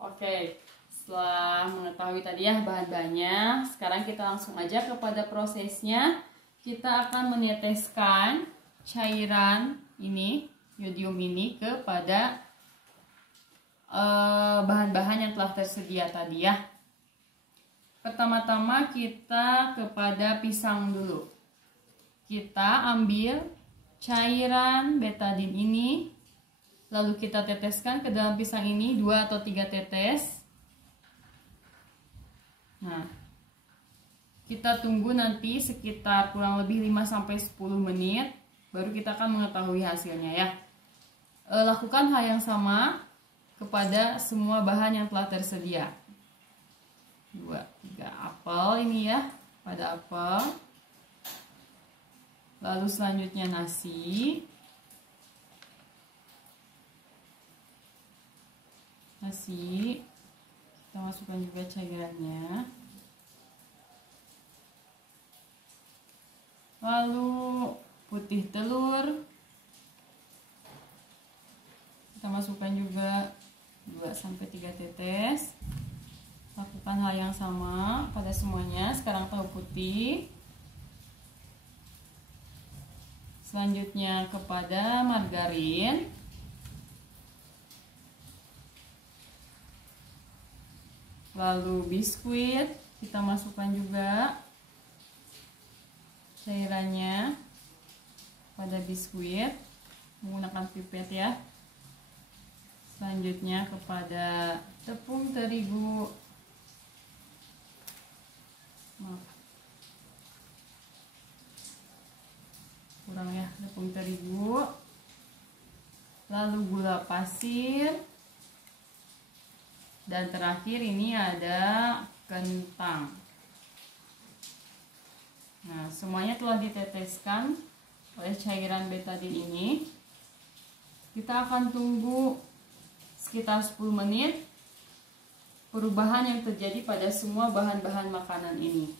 Oke, setelah mengetahui tadi ya bahan-bahannya, sekarang kita langsung aja kepada prosesnya. Kita akan meneteskan cairan ini, yodium ini kepada bahan-bahan yang telah tersedia tadi ya. Pertama-tama kita kepada pisang dulu. Kita ambil cairan betadin ini, lalu kita teteskan ke dalam pisang ini 2 atau 3 tetes. Nah, kita tunggu nanti sekitar kurang lebih 5-10 menit, baru kita akan mengetahui hasilnya ya. Lakukan hal yang sama kepada semua bahan yang telah tersedia. 2, 3 apel ini ya, pada apel. Lalu selanjutnya nasi. Kita masukkan juga cairannya. Lalu putih telur. Kita masukkan juga 2-3 tetes. Lakukan hal yang sama pada semuanya. Sekarang tahu putih. Selanjutnya kepada margarin. Lalu biskuit, kita masukkan juga cairannya pada biskuit menggunakan pipet ya. Selanjutnya kepada tepung terigu. Kurang ya, tepung terigu. Lalu gula pasir. Dan terakhir ini ada kentang. Nah, semuanya telah diteteskan oleh cairan betadin ini. Kita akan tunggu sekitar 10 menit perubahan yang terjadi pada semua bahan-bahan makanan ini.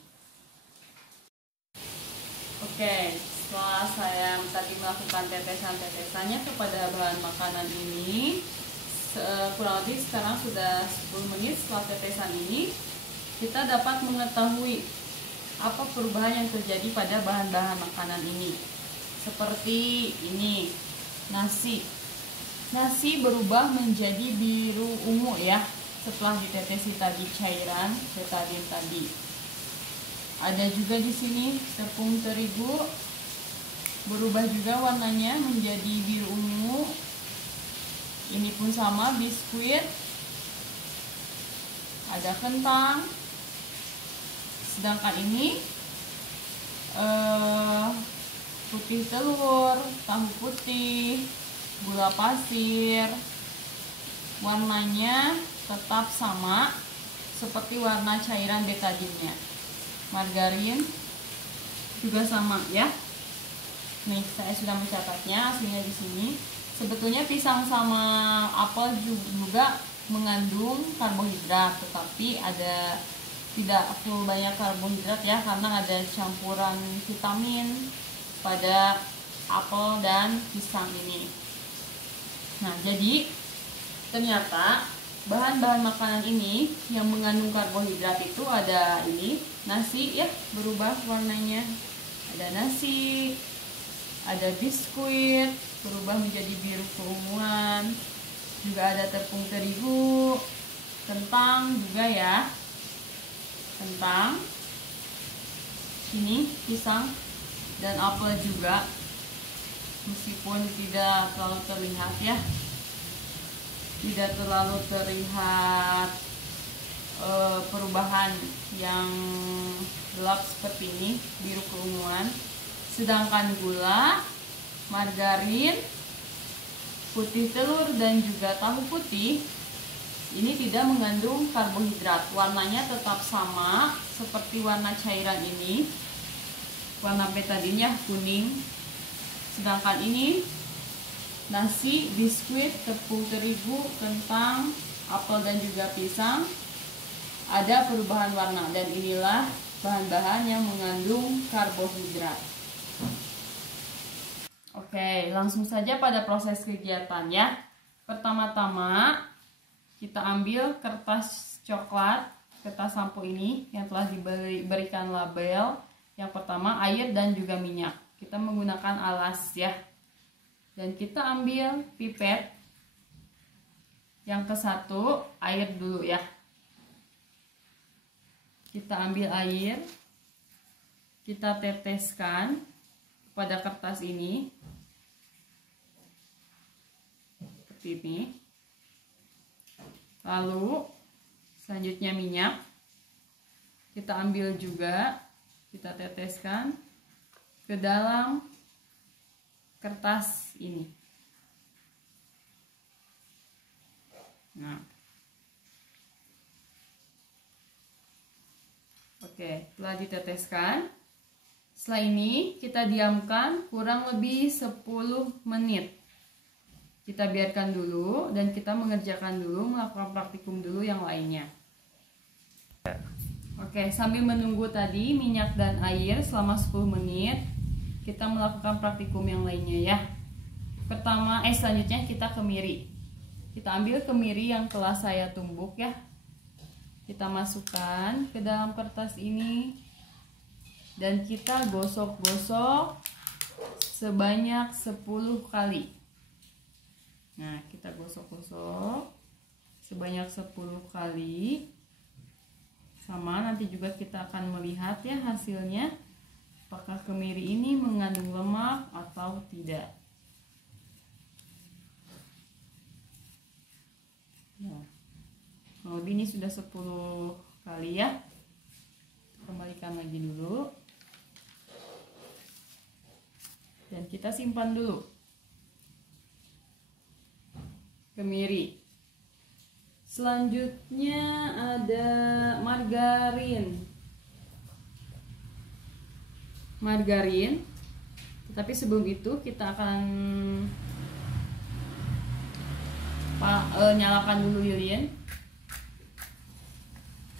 Oke, setelah saya tadi melakukan tetesan-tetesannya kepada bahan makanan ini, kurang lebih sekarang sudah 10 menit setelah tetesan ini, kita dapat mengetahui apa perubahan yang terjadi pada bahan-bahan makanan ini. Seperti ini, nasi berubah menjadi biru ungu ya, setelah ditetesi tadi cairan betadin tadi. Ada juga di sini tepung terigu berubah juga warnanya menjadi biru ungu. Ini pun sama, biskuit, ada kentang, sedangkan ini putih telur, tahu putih, gula pasir, warnanya tetap sama seperti warna cairan betadinnya. Margarin juga sama ya. Nih, saya sudah mencatatnya hasilnya di sini. Sebetulnya pisang sama apel juga mengandung karbohidrat, tetapi tidak full banyak karbohidrat ya, karena ada campuran vitamin pada apel dan pisang ini. Nah, jadi ternyata bahan-bahan makanan ini yang mengandung karbohidrat itu ada ini, nasi ya, berubah warnanya. Ada nasi, ada biskuit berubah menjadi biru keunguan, juga ada tepung terigu, kentang juga ya, kentang, ini pisang dan apel juga, meskipun tidak terlalu terlihat ya, tidak terlalu terlihat perubahan yang gelap seperti ini, biru keunguan. Sedangkan gula, margarin, putih telur dan juga tahu putih ini tidak mengandung karbohidrat. Warnanya tetap sama seperti warna cairan ini, warna betadinnya kuning. Sedangkan ini nasi, biskuit, tepung terigu, kentang, apel dan juga pisang ada perubahan warna, dan inilah bahan-bahan yang mengandung karbohidrat. Oke, langsung saja pada proses kegiatan ya. Pertama-tama kita ambil kertas coklat, kertas sampo ini yang telah diberikan label. Yang pertama air dan juga minyak. Kita menggunakan alas ya. Dan kita ambil pipet. Yang ke satu air dulu ya. Kita ambil air. Kita teteskan pada kertas ini. Seperti ini. Lalu selanjutnya minyak. Kita ambil juga. Kita teteskan ke dalam kertas ini. Nah, oke, telah diteteskan. Setelah ini kita diamkan kurang lebih 10 menit. Kita biarkan dulu dan kita mengerjakan dulu, melakukan praktikum dulu yang lainnya. Oke, sambil menunggu tadi minyak dan air selama 10 menit, kita melakukan praktikum yang lainnya ya. Selanjutnya kita kemiri. Kita ambil kemiri yang telah saya tumbuk ya. Kita masukkan ke dalam kertas ini dan kita gosok-gosok sebanyak 10 kali. Nah, kita gosok-gosok sebanyak 10 kali. Sama, nanti juga kita akan melihat ya hasilnya, apakah kemiri ini mengandung lemak atau tidak. Nah, lebih ini sudah 10 kali ya. Kembalikan lagi dulu. Dan kita simpan dulu kemiri. Selanjutnya ada margarin. Tetapi sebelum itu kita akan nyalakan dulu lilin.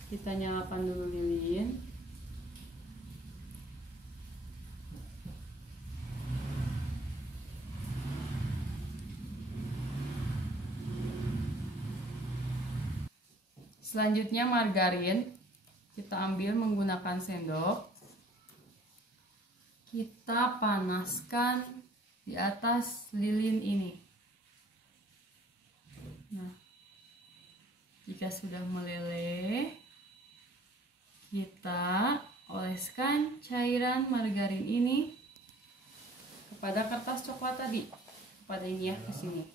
Kita nyalakan dulu lilin. Selanjutnya margarin kita ambil menggunakan sendok. Kita panaskan di atas lilin ini. Nah, jika sudah meleleh, kita oleskan cairan margarin ini kepada kertas coklat tadi, kepada ini ya, ke sini.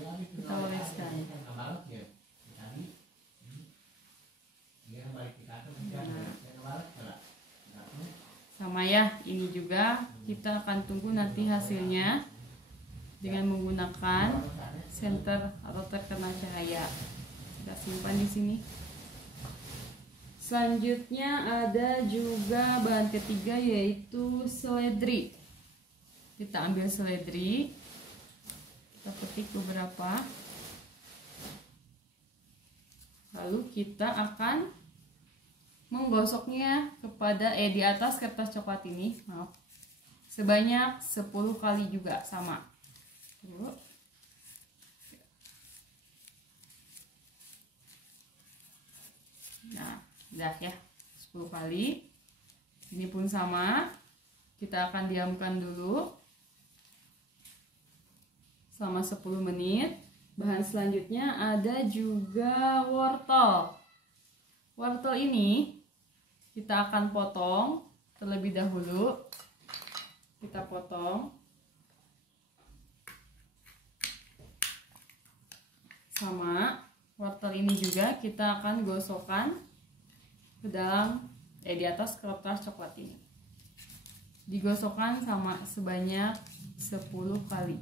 Kita oleskan. Sama ya, ini juga kita akan tunggu nanti hasilnya dengan menggunakan senter atau terkena cahaya. Kita simpan di sini. Selanjutnya ada juga bahan ketiga, yaitu seledri. Kita ambil seledri, kita petik beberapa, lalu kita akan menggosoknya kepada di atas kertas coklat ini, maaf, sebanyak 10 kali juga, sama. Nah, udah ya, 10 kali. Ini pun sama, kita akan diamkan dulu selama 10 menit. Bahan selanjutnya ada juga wortel. Wortel ini kita akan potong terlebih dahulu. Kita potong sama. Wortel ini juga kita akan gosokkan ke dalam di atas kertas coklat ini. Digosokkan sama sebanyak 10 kali.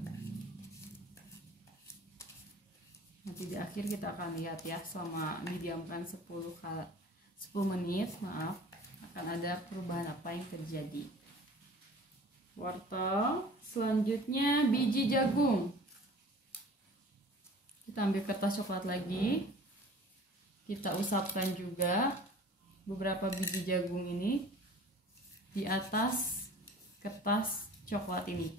Nanti di akhir kita akan lihat ya, selama didiamkan 10 menit, maaf, akan ada perubahan apa yang terjadi. Wortel, selanjutnya biji jagung. Kita ambil kertas coklat lagi, kita usapkan juga beberapa biji jagung ini di atas kertas coklat ini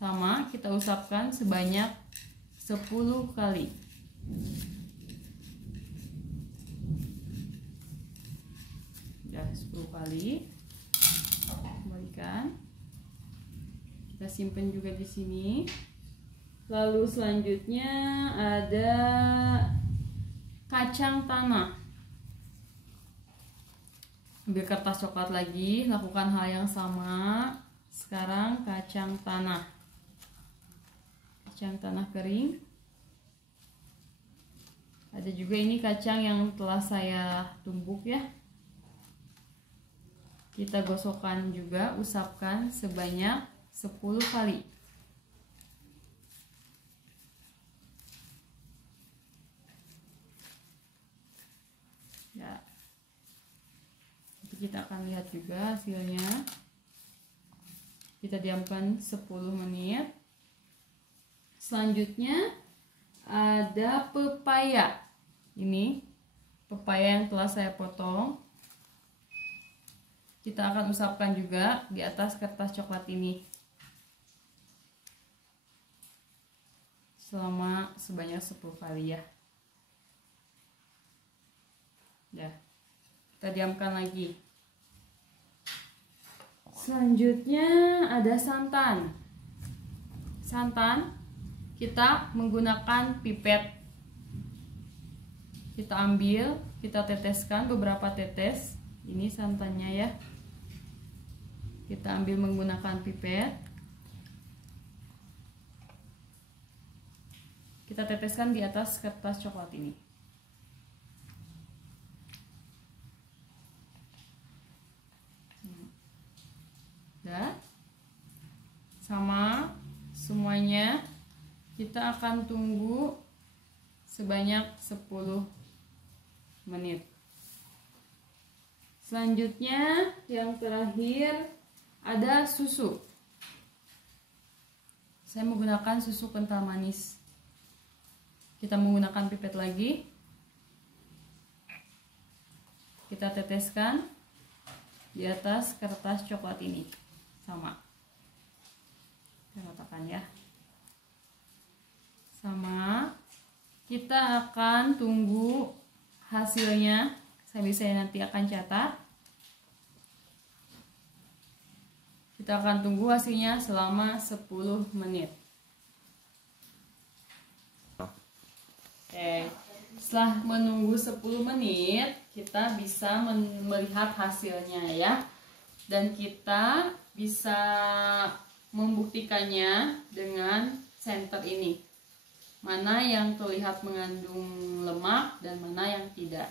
sama, kita usapkan sebanyak 10 kali. Ya, 10 kali. Kembalikan. Kita simpan juga di sini. Lalu selanjutnya ada kacang tanah. Ambil kertas coklat lagi, lakukan hal yang sama. Sekarang kacang tanah. Kacang tanah kering. Ada juga ini kacang yang telah saya tumbuk ya. Kita gosokkan juga, usapkan sebanyak 10 kali. Ya. Nanti kita akan lihat juga hasilnya. Kita diamkan 10 menit. Selanjutnya ada pepaya. Ini pepaya yang telah saya potong. Kita akan usapkan juga di atas kertas coklat ini selama sebanyak 10 kali ya. Ya, kita diamkan lagi. Selanjutnya ada santan. Santan kita menggunakan pipet. Kita ambil, kita teteskan beberapa tetes. Ini santannya ya. Kita ambil menggunakan pipet. Kita teteskan di atas kertas coklat ini. Dan sama semuanya kita akan tunggu sebanyak 10 menit. Selanjutnya yang terakhir ada susu. Saya menggunakan susu kental manis. Kita menggunakan pipet lagi. Kita teteskan di atas kertas coklat ini. Sama. Kita ratakan ya. Sama. Kita akan tunggu hasilnya. Saya nanti akan catat. Kita akan tunggu hasilnya selama 10 menit. Oke. Setelah menunggu 10 menit, kita bisa melihat hasilnya ya. Dan kita bisa membuktikannya dengan senter ini. Mana yang terlihat mengandung lemak dan mana yang tidak.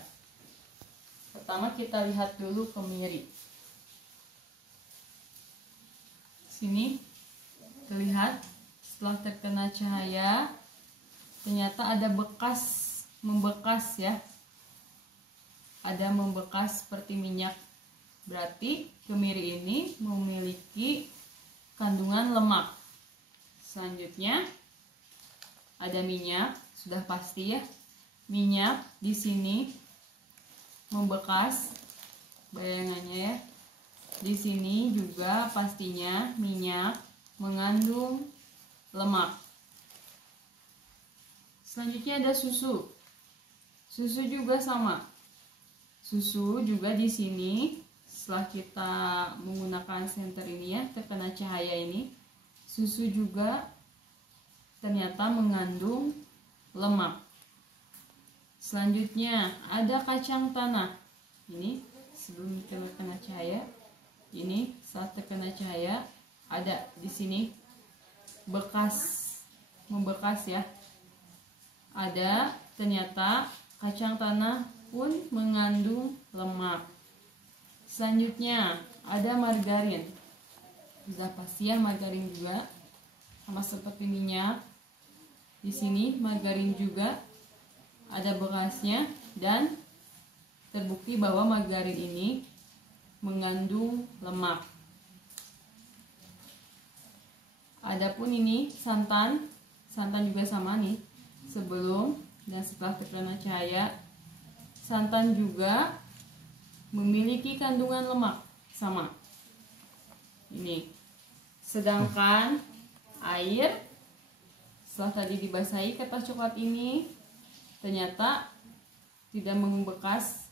Pertama kita lihat dulu kemiri. Sini terlihat setelah terkena cahaya ternyata ada bekas membekas ya. Ada membekas seperti minyak. Berarti kemiri ini memiliki kandungan lemak. Selanjutnya ada minyak, sudah pasti ya. Minyak di sini membekas, bayangannya ya. Di sini juga pastinya minyak mengandung lemak. Selanjutnya ada susu. Susu juga sama. Susu juga di sini setelah kita menggunakan senter ini ya, terkena cahaya ini, susu juga ternyata mengandung lemak. Selanjutnya ada kacang tanah. Ini sebelum terkena cahaya. Ini saat terkena cahaya ada di sini bekas membekas ya. Ada ternyata kacang tanah pun mengandung lemak. Selanjutnya ada margarin. Sudah pasti ya margarin juga sama seperti minyak. Di sini margarin juga ada bekasnya dan terbukti bahwa margarin ini mengandung lemak. Adapun ini santan juga sama nih. Sebelum dan setelah terkena cahaya, santan juga memiliki kandungan lemak sama. Ini. Sedangkan air. Setelah tadi dibasahi kertas coklat ini, ternyata tidak membekas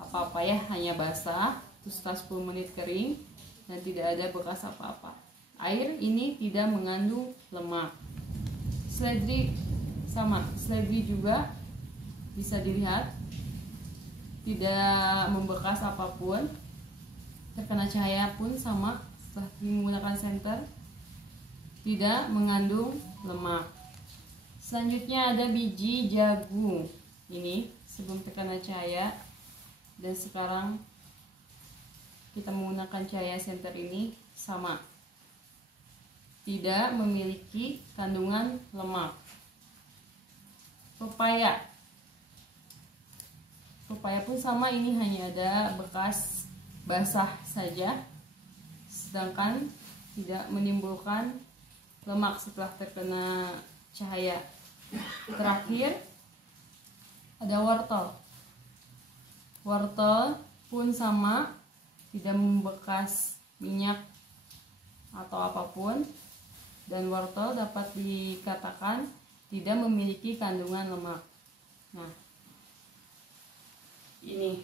apa-apa ya, hanya basah, terus setelah 10 menit kering dan tidak ada bekas apa-apa. Air ini tidak mengandung lemak. Seledri sama, seledri juga bisa dilihat tidak membekas apapun, terkena cahaya pun sama. Setelah menggunakan senter tidak mengandung lemak. Selanjutnya ada biji jagung. Ini sebelum terkena cahaya dan sekarang kita menggunakan cahaya senter ini sama, tidak memiliki kandungan lemak. Pepaya pun sama, ini hanya ada bekas basah saja, sedangkan tidak menimbulkan lemak setelah terkena cahaya. Terakhir ada wortel pun sama, tidak membekas minyak atau apapun, dan wortel dapat dikatakan tidak memiliki kandungan lemak. Nah, ini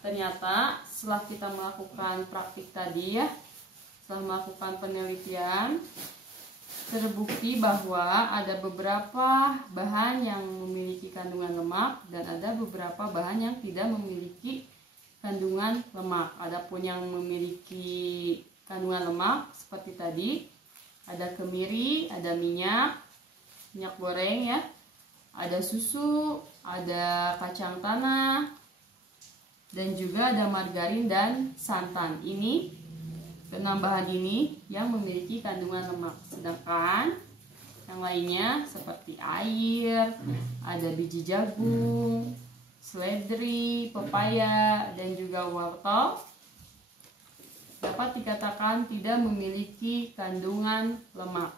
ternyata setelah kita melakukan praktik tadi ya, setelah melakukan penelitian, terbukti bahwa ada beberapa bahan yang memiliki kandungan lemak dan ada beberapa bahan yang tidak memiliki kandungan lemak. Adapun yang memiliki kandungan lemak seperti tadi, ada kemiri, ada minyak goreng ya, ada susu, ada kacang tanah, dan juga ada margarin dan santan. Ini penambahan ini yang memiliki kandungan lemak, sedangkan yang lainnya seperti air, ada biji jagung, seledri, pepaya, dan juga wortel dapat dikatakan tidak memiliki kandungan lemak.